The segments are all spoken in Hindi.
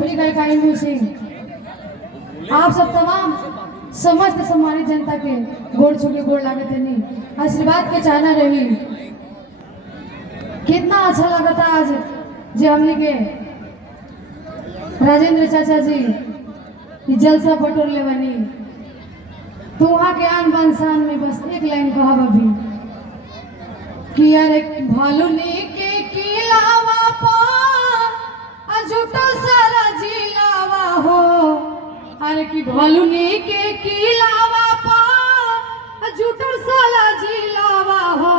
भोजपुरी गायिका इंदू सिंह आप सब तमाम समस्त हमारी जनता के गोड़ छुके गोड़ लागे देनी आशीर्वाद के चाहना रही। कितना अच्छा लगा था आज जो हमने के राजेंद्र चाचा जी जलसा बटोर ले बनी तो वहाँ के आन बान शान में बस एक लाइन कहा अभी कि अरे भालू ने के किलावा पा अजुटा सारा जिलावा हो अरे कि भालू ने के किलावा पा अजुटा सारा जिलावा हो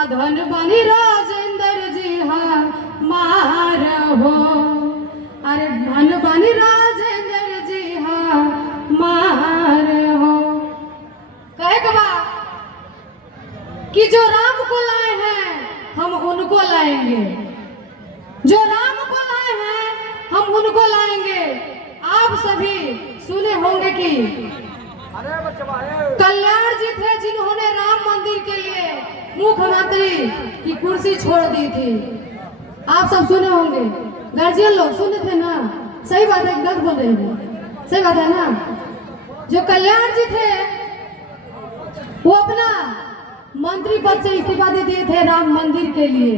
अधन बनी राजेंद्र जी हाँ मार हो अरे धन बनी राजेंद्र जी हाँ मार हो कहे कबा कि जो राम को लाए हैं हम उनको लाएंगे, जो राम को लाए हैं हम उनको लाएंगे। आप सभी सुने होंगे कि कल्याण जी थे जिन्होंने राम मंदिर के लिए मुख्यमंत्री की कुर्सी छोड़ दी थी। आप सब सुने होंगे, गार्जियन लोग सुने थे ना? सही बात है, गलत बोल रहे हैं? सही बात है ना? जो कल्याण जी थे वो अपना मंत्री पद से इस्तीफा दे दिए थे राम मंदिर के लिए।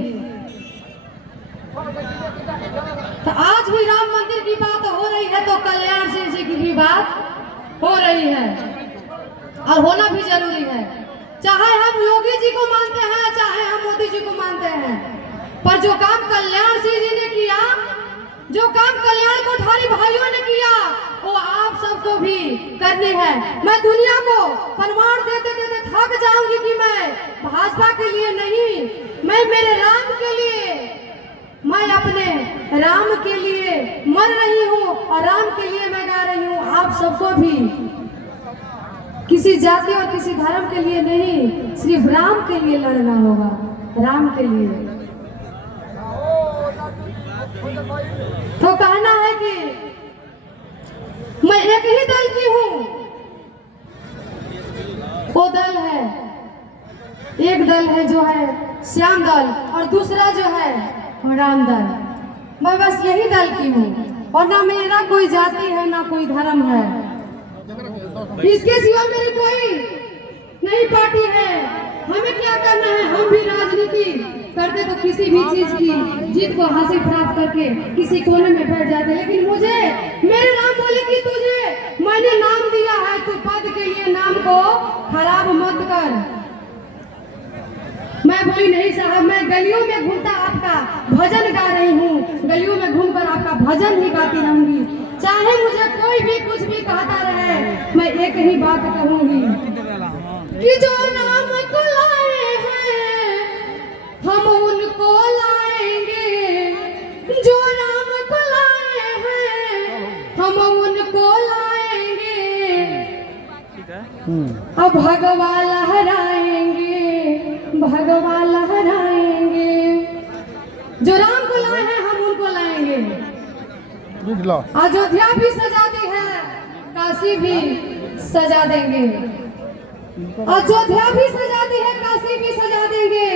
तो आज भी राम मंदिर की बात हो रही है तो कल्याण सिंह जी की भी बात हो रही है और होना भी जरूरी है। चाहे हम योगी जी को मानते हैं चाहे हम मोदी जी को मानते हैं, पर जो काम कल्याण सिंह जी ने किया, जो काम कल्याण कोठारी भाइयों ने किया वो आप सबको भी करनी है। मैं दुनिया को प्रमाण देते देते थक जाऊंगी कि मैं भाजपा के लिए नहीं, मैं मेरे राम के लिए, मैं अपने राम के लिए मर रही हूँ और राम के लिए मैं गा रही हूँ। आप सबको भी किसी जाति और किसी धर्म के लिए नहीं, सिर्फ राम के लिए लड़ना होगा, राम के लिए। तो कहना है कि मैं एक ही दल की हूँ, वो दल है, एक दल है जो है श्याम दल और दूसरा जो है राम दल। मैं बस यही दल की हूँ और ना मेरा कोई जाति है ना कोई धर्म है, इसके सिवा मेरी कोई नहीं पार्टी है। हमें क्या करना है, हम भी राजनीति करते तो किसी भी चीज की जीत को हासिल प्राप्त करके किसी कोने में बैठ जाते, लेकिन मुझे मेरे नाम बोले कि तुझे मैंने नाम दिया है, तू पद के लिए नाम को खराब मत कर। मैं बोली नहीं साहब, मैं गलियों में घूमता आपका भजन गा रही हूँ, गलियों में घूमकर आपका भजन ही गाती रहूंगी, चाहे मुझे कोई भी कुछ भी कहता रहे, मैं एक ही बात कहूंगी कि जो नाम को लाए हैं हम उनको लाएंगे, जो नाम को लाए हैं हम उनको लाएंगे, अब भगवा लहराएंगे, भगवा लहराएंगे। जो राम को लाए हैं हम उनको लाएंगे। अयोध्या भी सजा दी है, काशी भी सजा देंगे, अयोध्या भी सजा दी है, काशी भी सजा देंगे।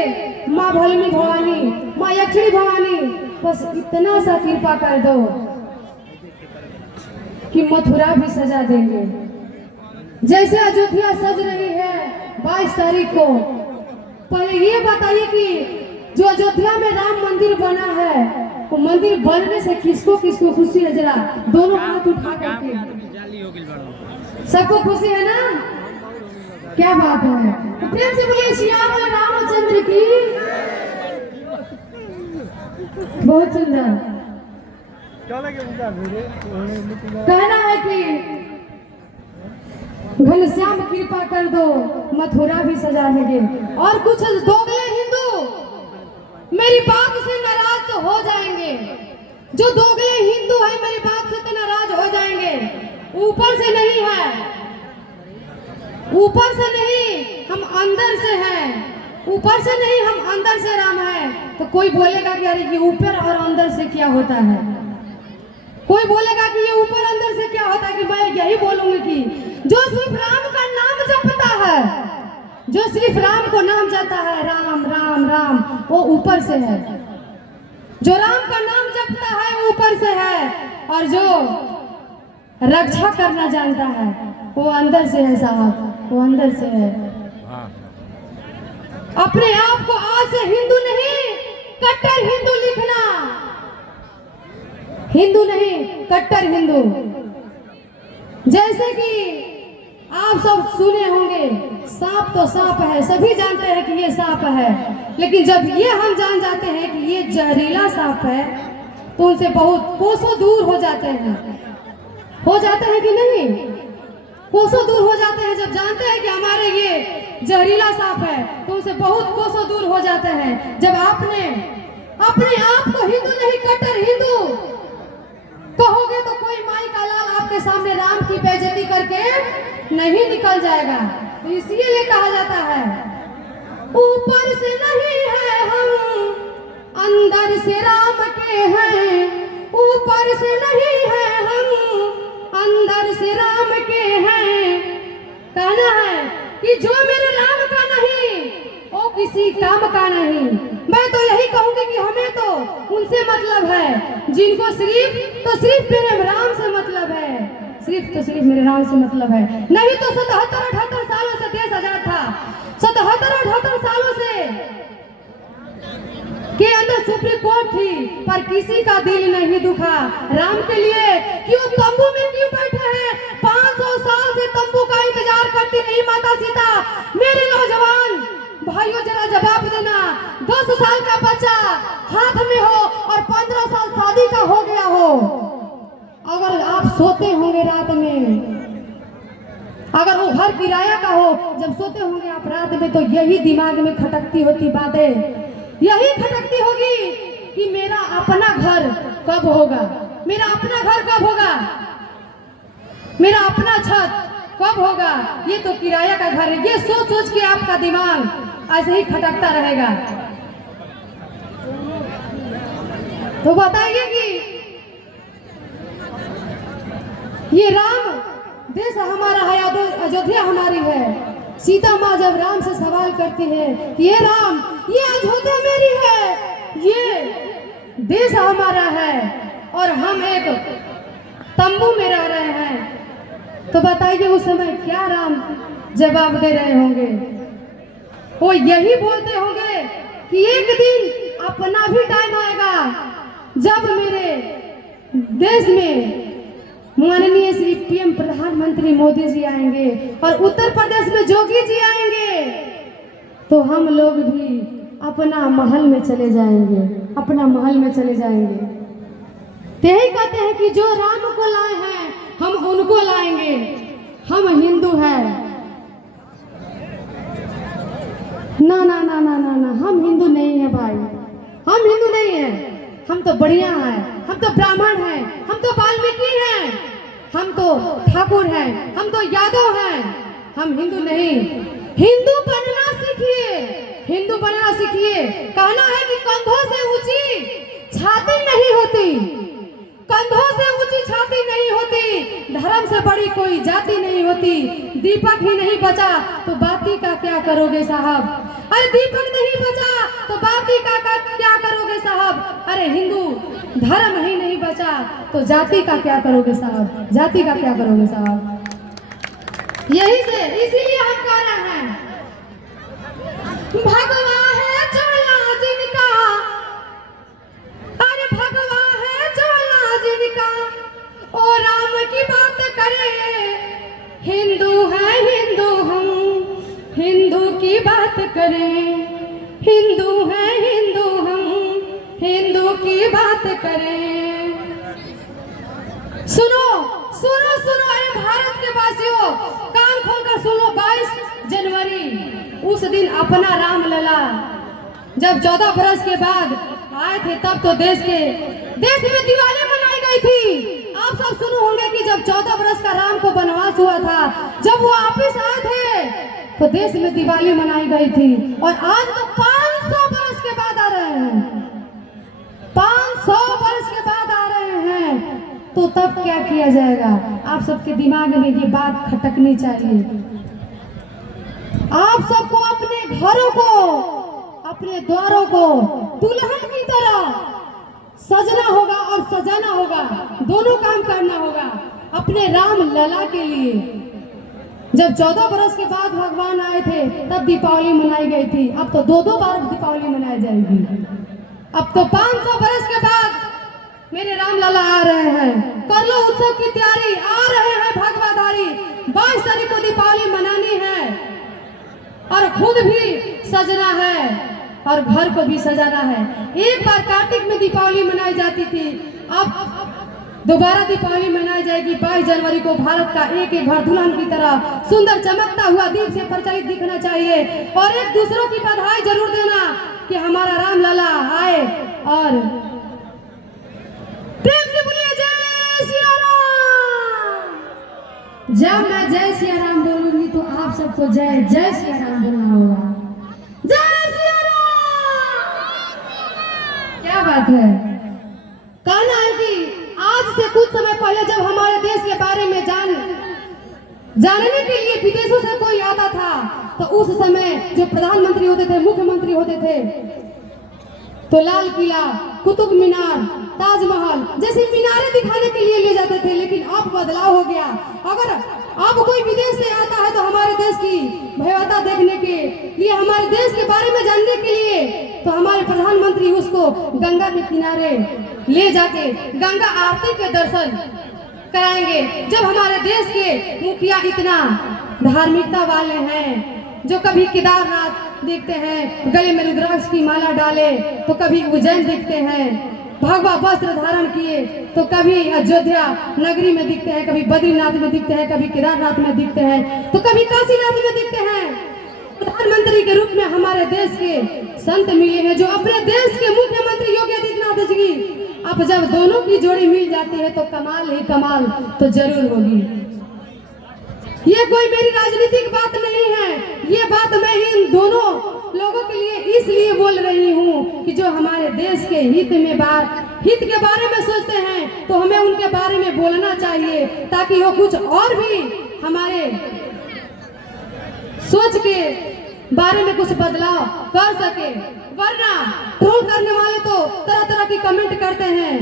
माँ भलमी भवानी, माँ यक्षिणी भवानी, बस इतना सा कृपा कर दो कि मथुरा भी सजा देंगे। जैसे अयोध्या सज रही है 22 तारीख को, पहले ये बताइए कि जो अयोध्या में राम मंदिर बना है वो मंदिर बनने से किसको किसको खुशी है? जरा दोनों हाथ उठा करके, सबको खुशी है ना? क्या बात है, तो प्रेम से बोलिए श्याम रामचंद्र की। बहुत सुंदर। कहना है कि घनश्याम कृपा कर दो, मथुरा भी सजा देंगे। और कुछ दोगले हिंदू मेरी बात से नाराज तो हो जाएंगे, जो दोगले हिंदू है मेरी बात से तो नाराज हो जाएंगे। ऊपर से नहीं है, ऊपर से नहीं, हम अंदर से हैं, ऊपर से नहीं हम अंदर से राम है। तो कोई बोलेगा कि अरे ये ऊपर और अंदर से क्या होता है, कोई बोलेगा कि ये ऊपर अंदर से क्या होता है, कि मैं यही बोलूंगी कि जो सिर्फ राम का नाम जपता है, जो सिर्फ राम को नाम जपता है, राम राम राम, वो ऊपर से है। जो राम का नाम जपता है वो ऊपर से है। और जो रक्षा करना जानता है वो अंदर से है साहब, वो अंदर से है। अपने आप को आज से हिंदू नहीं कट्टर हिंदू लिखना, हिंदू नहीं कट्टर हिंदू। जैसे कि आप सब सुने होंगे सांप तो सांप है, सभी जानते हैं कि ये सांप है, लेकिन जब ये हम जान जाते हैं कि ये जहरीला सांप है तो उनसे बहुत कोसों दूर हो जाते हैं कि नहीं? कोसों दूर हो जाते हैं। जब जानते हैं कि हमारे ये जहरीला सांप है तो उनसे बहुत कोसों दूर हो जाते हैं। जब आपने अपने आप को हिंदू नहीं कट्टर हिंदू कहोगे तो कोई माई का लाल आपके सामने राम की बेइज्जती करके नहीं निकल जाएगा। तो इसीलिए कहा जाता है ऊपर से नहीं है हम अंदर से राम के हैं, ऊपर से नहीं है हम अंदर से राम के हैं। कहना है कि जो मेरे राम का नहीं वो किसी काम का नहीं। मैं तो यही कहूंगी कि हमें तो उनसे मतलब है जिनको सिर्फ मेरे राम से मतलब है, सिर्फ मेरे राम से मतलब है। नहीं तो 77-78 सालों से देश आजाद था, 77-78 सालों से के अंदर सुप्रीम कोर्ट थी, पर किसी का दिल नहीं दुखा राम के लिए। क्यों तंबू में क्यों बैठे हैं? 500 साल से तंबू का इंतजार करती रही माता सीता। मेरे नौजवान भाइयों जरा जवाब देना, 10 साल का बच्चा हाथ में हो और 15 साल शादी का हो गया हो, अगर आप सोते होंगे रात में, अगर वो घर किराया का हो, जब सोते होंगे आप रात में तो यही दिमाग में खटकती होती बातें, यही खटकती होगी कि मेरा अपना घर कब होगा, मेरा अपना घर कब होगा, मेरा अपना छत कब होगा। ये तो किराया का घर है। ये सोच सोच के आपका दिमाग ऐसे ही खटकता रहेगा। तो बताइए कि ये राम देश हमारा है, अयोध्या हमारी है। सीता माँ जब राम से सवाल करती है ये राम ये अयोध्या मेरी है, ये देश हमारा है और हम एक तंबू में रह रहे हैं, तो बताइए उस समय क्या राम जवाब दे रहे होंगे? वो यही बोलते होंगे कि एक दिन अपना भी टाइम आएगा जब मेरे देश में माननीय श्री पीएम प्रधानमंत्री मोदी जी आएंगे और उत्तर प्रदेश में जोगी जी आएंगे, तो हम लोग भी अपना महल में चले जाएंगे, अपना महल में चले जाएंगे। यही कहते हैं कि जो राम को लाए हैं हम उनको लाएंगे। हम हिंदू हैं ना ना ना ना ना ना, हम हिंदू नहीं है भाई, हम हिंदू नहीं है। हम तो बढ़िया हैं, हम तो ब्राह्मण हैं, हम तो वाल्मीकि हैं, हम तो ठाकुर हैं, हम तो यादव हैं, हम हिंदू नहीं। हिंदू बनना सीखिए, हिंदू बनना सीखिए। कहना है कि कंधों से ऊंची छाती नहीं होती, कंधों से ऊंची छाती नहीं होती, धर्म से बड़ी कोई जाति नहीं होती। दीपक ही नहीं बचा तो बाती का क्या करोगे साहब? अरे दीपक नहीं बचा तो बाती का क्या करोगे साहब? अरे हिंदू धर्म ही नहीं बचा तो जाति का क्या करोगे साहब? जाति का क्या करोगे साहब? यही से इसीलिए हम कह रहे हैं भगवा है चला जिनका, अरे भगवा है चला जिनका, ओ राम की बात करे। हिंदू है हिंदू हम, हिंदू की बात करें। हिंदू है हिंदू हम, हिंदू की बात करें। सुनो सुनो सुनो, अरे भारत के वासियों कान खोलकर सुनो। 22 जनवरी उस दिन अपना रामलला जब 14 बरस के बाद आए थे, तब तो देश में दिवाली मनाई गई थी। आप सब सुने होंगे कि जब 14 बरस का राम को वनवास हुआ था, जब वो वापिस आए थे तो देश में दिवाली मनाई गई थी। और आज तो 500 बरस के बाद आ रहे हैं, 500 बरस के बाद आ रहे हैं, तो तब क्या किया जाएगा? आप सबके दिमाग में ये बात खटकनी चाहिए। आप सबको अपने घरों को, अपने द्वारों को दुल्हन की तरह सजना होगा और सजाना होगा, दोनों काम करना होगा अपने राम लला के लिए। जब 14 बरस के बाद भगवान आए थे तब दीपावली मनाई गई थी, अब तो 2-2 बार दीपावली मनाई जाएगी। अब तो 500 बरस के बाद मेरे राम लला आ रहे हैं, कर लो उत्सव की तैयारी, आ रहे हैं भगवाधारी। 22 तारीख को दीपावली मनानी है और खुद भी सजना है और घर को भी सजाना है। एक बार कार्तिक में दीपावली मनाई जाती थी, अब दोबारा दीपावली मनाई जाएगी 22 जनवरी को। भारत का एक एक घर दुल्हन की तरह सुंदर चमकता हुआ दीप से प्रचलित दिखना चाहिए और एक दूसरों की बधाई जरूर देना कि हमारा राम लला आए। और प्रेम से बोलिए जय सिया राम। जब मैं जय सिया राम बोलूंगी तो आप सबको जय जय सिया राम बोलना होगा। जय सिया राम। क्या बात है, कहना है कि आज से कुछ समय पहले जब हमारे देश के बारे में जानने के लिए विदेशों से कोई आता था तो उस समय जो प्रधानमंत्री होते थे, मुख्यमंत्री होते थे, तो लाल किला, कुतुब मीनार, ताजमहल जैसी मीनारें दिखाने के लिए ले जाते थे। लेकिन अब बदलाव हो गया, अगर अब कोई विदेश से आता है तो हमारे देश की भव्यता देखने के लिए, हमारे देश के बारे में जानने के लिए, तो हमारे प्रधानमंत्री उसको गंगा के किनारे ले जाके गंगा आरती के दर्शन कराएंगे। जब हमारे देश के मुखिया इतना धार्मिकता वाले हैं, जो कभी केदारनाथ देखते हैं गले में रुद्राक्ष की माला डाले, तो कभी उज्जैन दिखते हैं भगवा वस्त्र धारण किए, तो कभी अयोध्या नगरी में दिखते हैं, कभी बद्रीनाथ में दिखते हैं, कभी केदारनाथ में दिखते हैं, तो कभी काशीनाथ में दिखते हैं। प्रधानमंत्री के रूप में हमारे देश के संत मिले हैं, जो अपने देश के मुख्यमंत्री योगी आदित्यनाथ जी। अब जब दोनों की जोड़ी मिल जाती है तो कमाल ही कमाल तो जरूर होगी। ये कोई मेरी राजनीतिक बात नहीं है, ये बात मैं इन दोनों लोगों के लिए इसलिए बोल रही हूँ कि जो हमारे देश के हित के बारे में सोचते हैं तो हमें उनके बारे में बोलना चाहिए, ताकि वो कुछ और भी हमारे सोच के बारे में कुछ बदलाव कर सके। वरना ट्रोल करने वाले तो तरह तरह की कमेंट करते हैं,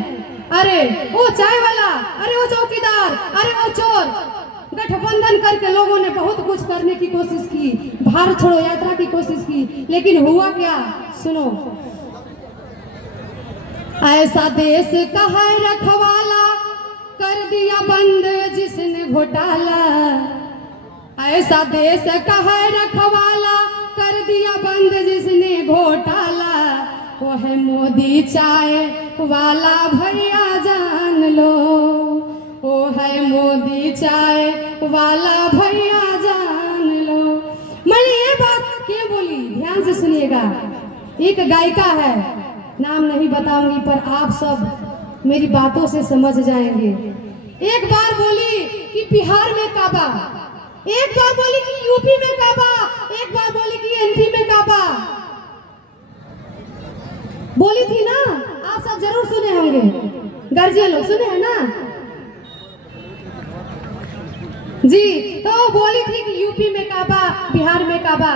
अरे वो चाय वाला, अरे वो चौकीदार, अरे वो चोर। गठबंधन करके लोगों ने बहुत कुछ करने की कोशिश की, भारत छोड़ो यात्रा की कोशिश की, लेकिन हुआ क्या सुनो। ऐसा देश का है रखवाला, कर दिया बंद जिसने घोटाला। ऐसा देश का है रखवाला, कर दिया बंद जिसने घोटाला। वो है मोदी चाय वाला भैया जान लो, वो है मोदी चाय वाला भैया जान लो। मैंने ये बात क्यों बोली, ध्यान से सुनिएगा। एक गायिका है, नाम नहीं बताऊंगी, पर आप सब मेरी बातों से समझ जाएंगे। एक बार बोली कि बिहार में काबा, एक बार बोली कि यूपी में काबा, एक बार बोली कि एमपी में काबा। बोली थी ना, आप सब जरूर सुने होंगे, गर्जियन लोग सुने हैं ना जी। तो बोली थी कि यूपी में काबा, बिहार में काबा।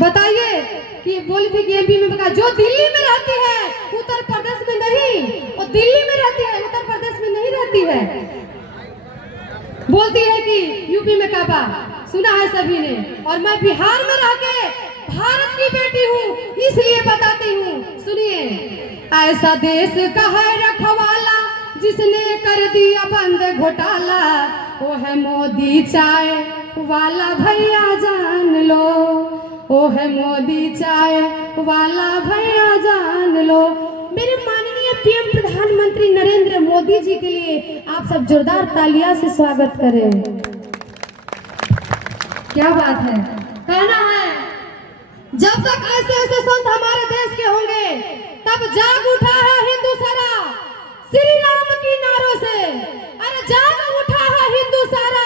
बताइए कि बोली थी कि एमपी में काबा। जो दिल्ली में रहती है उत्तर प्रदेश में नहीं, और दिल्ली में रहती है उत्तर प्रदेश में नहीं रहती है, बोलती है कि यूपी में काबा। सुना है सभी ने। और मैं बिहार में रह के भारत की बेटी हूँ, इसलिए बताती हूँ, सुनिए। ऐसा देश का है रखवाला, जिसने कर दिया बंद घोटाला। वो है मोदी चाय वाला भैया जान लो, वो है मोदी चाय वाला भैया जान लो। मेरे माननीय पीएम प्रधानमंत्री नरेंद्र मोदी जी के लिए आप सब जोरदार तालियां से स्वागत करें। क्या बात है, कहना है जब तक ऐसे ऐसे संत हमारे देश के होंगे तब जाग उठा है हिंदू सारा श्री राम की नारों से। अरे जाग उठा है हिंदू सारा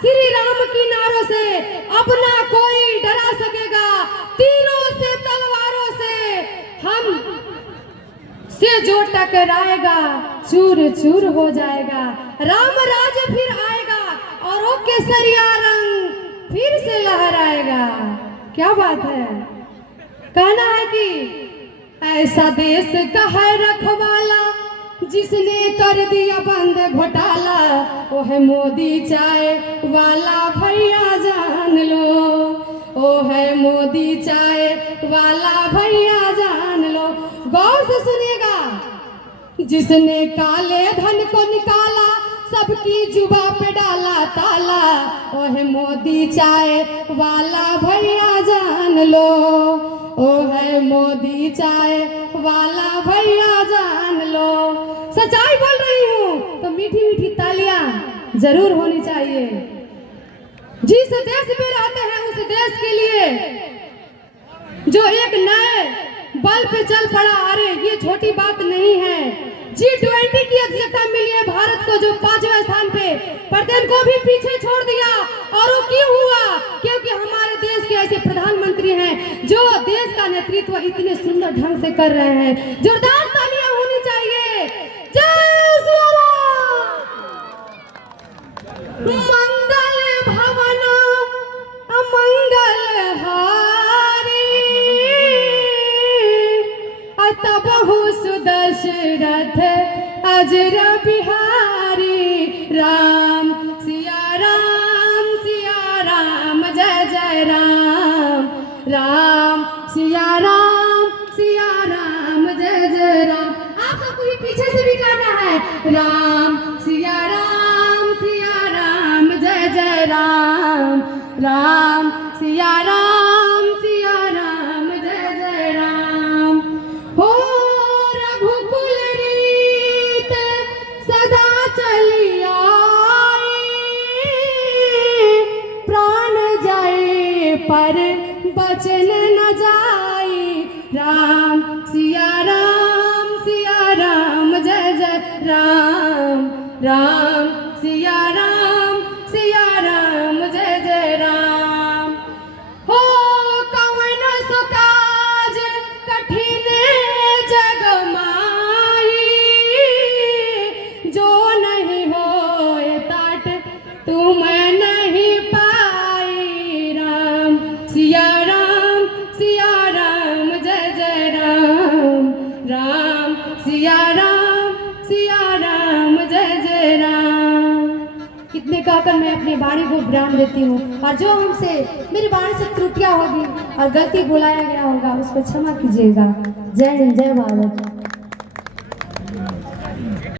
श्री राम की नारों से। अब ना कोई डरा सकेगा तीरों से तलवारों से, हम से जो टकराएगा चूर चूर हो जाएगा। राम राज फिर आएगा और वो केसरिया रंग फिर से लहराएगा। क्या बात है, कहना है कि ऐसा देश का है रखवाला जिसने कर दिया बंद घोटाला, वो है मोदी चाय वाला भैया जान लो, वो है मोदी चाय वाला भैया जान लो। गौर से सुनिएगा, जिसने काले धन को निकाला सबकी जुबा पे डाला ताला, वो है मोदी चाय वाला भैया जान लो, वो है मोदी चाय वाला भैया जान लो। सच्चाई बोल रही हूँ तो मीठी मीठी तालियां जरूर होनी चाहिए। जिस देश में रहते हैं उस देश के लिए जो एक नए बल पे चल पड़ा, अरे ये छोटी बात नहीं है। G20 की अध्यक्षता मिली है भारत को जो 5वें स्थान पे, ब्रिटेन को भी पीछे छोड़ दिया। और वो क्यों हुआ? क्योंकि हमारे देश के ऐसे प्रधानमंत्री हैं जो देश का नेतृत्व इतने सुंदर ढंग से कर रहे हैं। जोरदार तालियां होनी चाहिए। जय श्री राम। मंगल भवन अमंगल हारी, तबहु सुदशरथ अजर बिहारी। राम सिया राम जय जय राम, राम सिया राम जय जय राम। आप सबको ये पीछे से भी करना है। राम सिया राम जय जय राम, राम सिया राम जय जय राम। हो रघुकुल रीत सदा चली आई, प्राण जाए पर बचन न जाई। राम सिया राम जय जय राम, राम सिया राम जय जय राम। हो कवन सो काज कठिन जग माई, जो नहीं होए तात तुम नहीं पाई। राम सिया राम जय जय राम, राम सिया राम जय जय राम। इतने कहकर मैं अपनी वाणी को विराम देती हूँ। और जो हमसे मेरी वाणी से त्रुटियां होगी और गलती बुलाया गया होगा उसको क्षमा कीजिएगा। जय हिंद, जय भारत।